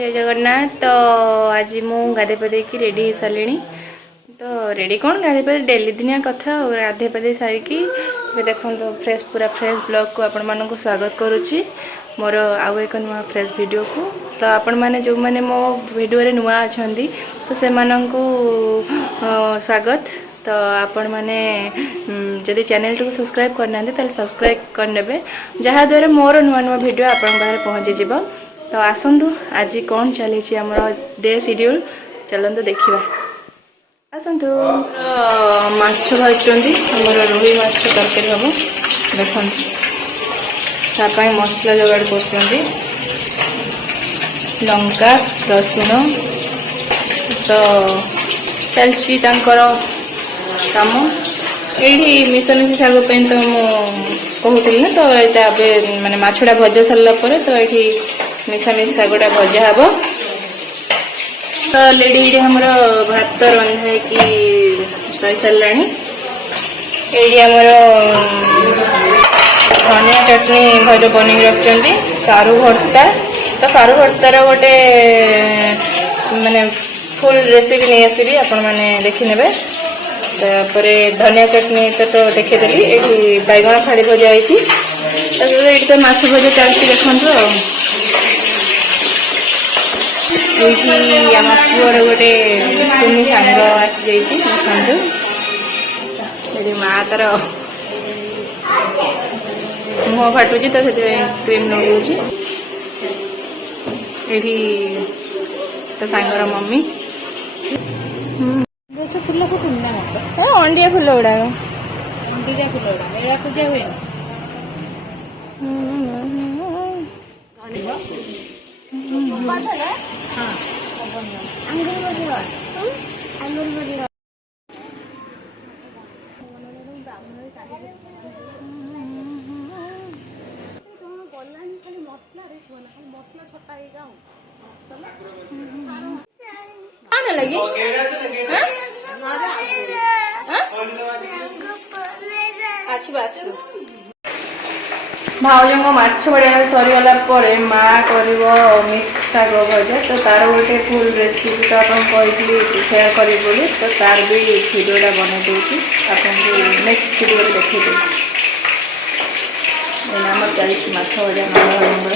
जय जगन्नाथ। तो आज मु गाधे पाधे की रेडी हो सारे। तो रेडी कौन गाधे पाधे डेली दिनिया कथा गाधे पाधे सारिकी देखो तो फ्रेश पूरा फ्रेश ब्लॉग को आपण मानक स्वागत करुच्ची मोर आउ एक नुआ फ्रेश वीडियो को। तो आपण माने जो माने मो वीडियो रे नुआ अछंती तो से मानकू स्वागत। तो आपण माने जदि चैनल को सब्सक्राइब करना तो सब्सक्राइब करने जहाँ द्वारा मोर नुआ नुआ वीडियो आपण पाखे पहुँची जीव। तो आसतु आज कौन चली आम डे शेड्यूल चलते देखा आसतु। माछ भाजुंट आम रोही माछ तरकारी हम देखते तापाई मसला जोगाड़ कर लंका रसुण तो चलती कम ये मिशामिशी शागपाई तो कहूली ना। तो यहाँ माने माछटा भजा सारा तो ये मिशामिशी शागटा भजा हम। तो ऑलरेडी हमर भात रंधा कि सही सारा ये धनिया चटनी घर बन रखी सारू भर्ता। तो सारू भर्तार गोटे माने फुल रेसिपी नहीं आसबि आपण माने देखि नेबे। तापर धनिया चटनी तो देखीदेली ये बैगण फाड़ी भजा ये तो माछ भजा चलती देखो। ये आम पुअर गोटे कुनी सांग आसी देखु ये माँ तार मुह फाटुची तो क्रीम नौची ये तो सांगर मम्मी फुल फुटुन ना अंडिया फुल गुड़ा अंडिया फुल गुड़ा एड़ा पूजा हुए लगी भाउज माछ बढ़िया सरीगला माँ कर मिक्स शाग भजा। तो तार गोटे फुल रेसिपी तो आप सेयार करी बोली तो तार भी भिडियोटा बन दूसरी आपको नेक्स्ट भिडियो देखी आम चलती माछ भजा मंगल आमर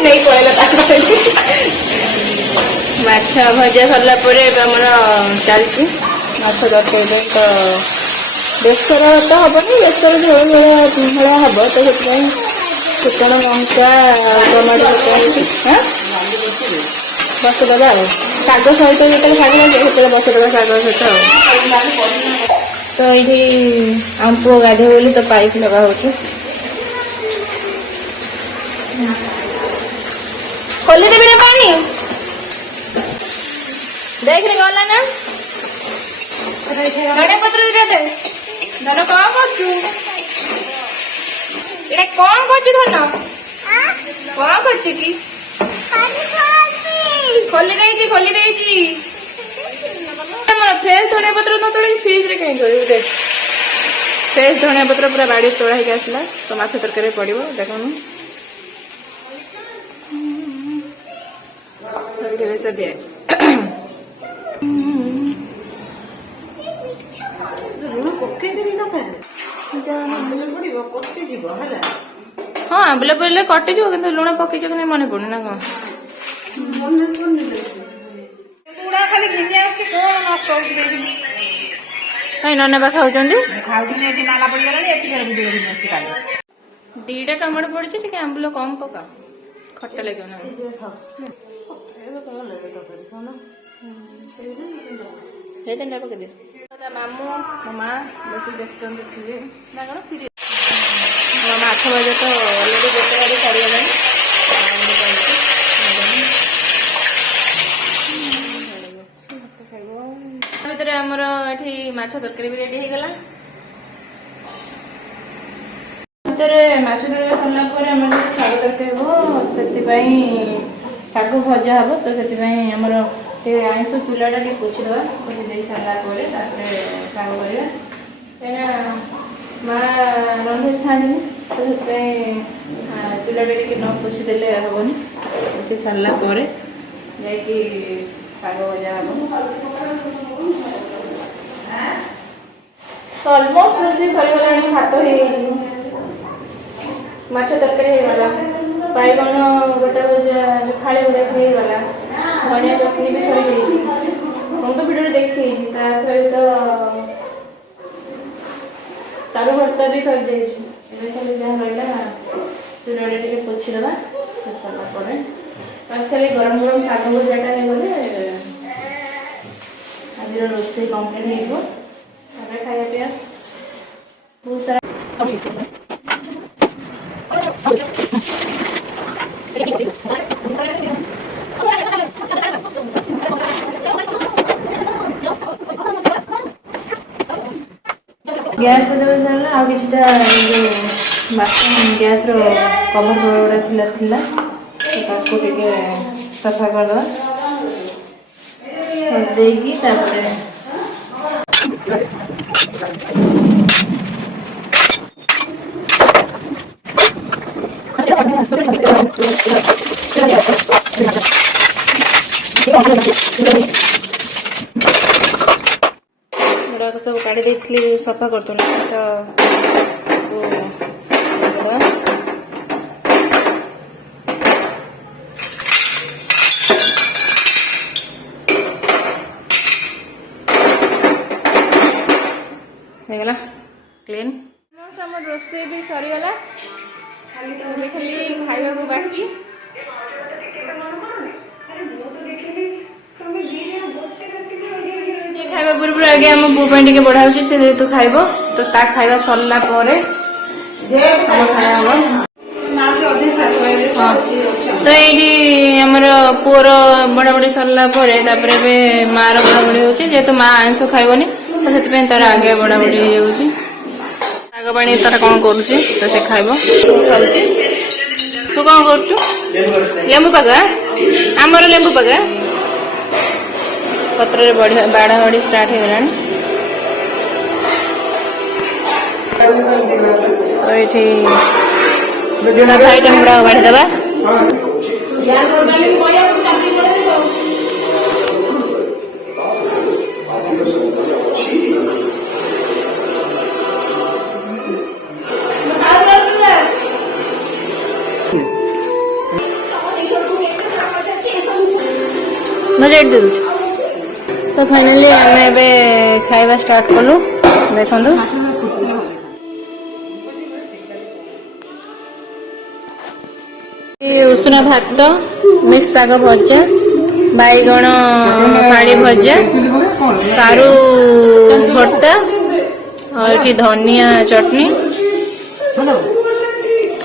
नहीं पड़ेगा माछ भजा सरला चलती माछ तरकारी। तो बेसर तो हेनी बेसर झोल भाया हम तो से फुटण लंका टमाटो बसदेवा शाग सहित जो शाग लगे से बसदेवा शाग सहित। तो ये आम पुओ गाधे बोली तो पाइप लगा हो खोली देवी पानी देख रे गला ना धनिया पत्र दे धन कौन करचु एटा कौन करचु धन कौन करचु की खोली देची पत्र न तोड़ फ्रिज रे कहीं कर देख फ्रेश धनिया पत्र पूरा बाड़ी तोड़ा ही आसला तो माछ तरकारी पड़ो देखो हाँ आंबल पड़े कटिज कि लुण पकईच कि मन पड़े ना कौन कहीं नना बा खाऊ दीटा टमाटो पड़ी आंबुल कम पका खट्टा लगे ना पकई मामू मो माँ बस व्यस्त थे ना कौन सीरियल माछ भजा तो अलरेडी गोटे गाड़ी छाड़गला भितर आमर ये माछ तरकारी भी रेडी हो गला माछ तरकारी सरला शाग तरकारी हो से शाग भजा हम तो से आईस चूलाटा पोछीदे पोछी दे सारा शाग कर माँ ननभेज खाती तो चूलाटा टे न पोछीदे हेनी पोछी सारा जाकि शाग भजा हम तो अलमोस्ट रोषे सरीगला भात हो माछ तरकारी होगला बैगन गोटे भजा जो फाड़ी भजा से होगला धनिया चटनी भी सरी जाइए तो भिडियो देखी सहित चारू भर्ता भी सरी जाइए खाली जहाँ रहा चूल्हा टे पोछीदे सारापर बस खाली गरम गरम शाग भजाटा होगले आज रोषे कम्प्लीट हो खाया पिया बहुत सारा गैस बजा सारा आ कि गैस कवर गुड़ा थिला सफा करदे गुड़ाक सब काढ़ी देती सफा कर तो क्लीन रोषे भी सरीगला खाली खाइबा को बाकी खाइबा पूर्व आगे आम पो टे बढ़ा से जेहतु खाइब तो ता खाइबा सरला तो ये आमर पुअर बड़ा बड़ी सरला माँ बड़ा बड़ी हो जेहतु माँ आइंस खाइबनी तो से तार आगे बड़ा बड़ी हो शाग पानी तार कौन करुँ तो से खाइब तू कौन कर लेंबू पका आमर लेंबू पका पत्र बाड़ा बाड़ी स्टार्ट हो गला आइटम गुड़ा बाढ़ी दबा रेट दे तो फाइनली आम खाइबा स्टार्ट कलु देखु उसना भात मिक्स शाग भजा बैगण फाड़ी भजा सारू भर्ता और धनिया चटनी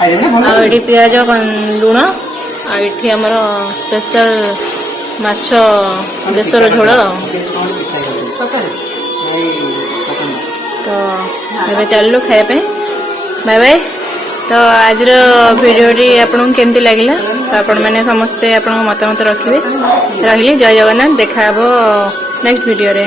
आठी पियाज लुण आठी आमर स्पेशल माछ बेसर झोल तो ए चलू खायापे बाय बाय। तो आज भिडियोटी आपको केमती लगे तो आपण मैंने समस्ते आपण मतामत रखिए रही जय जगन्नाथ देखा नेक्स्ट भिडियो रे।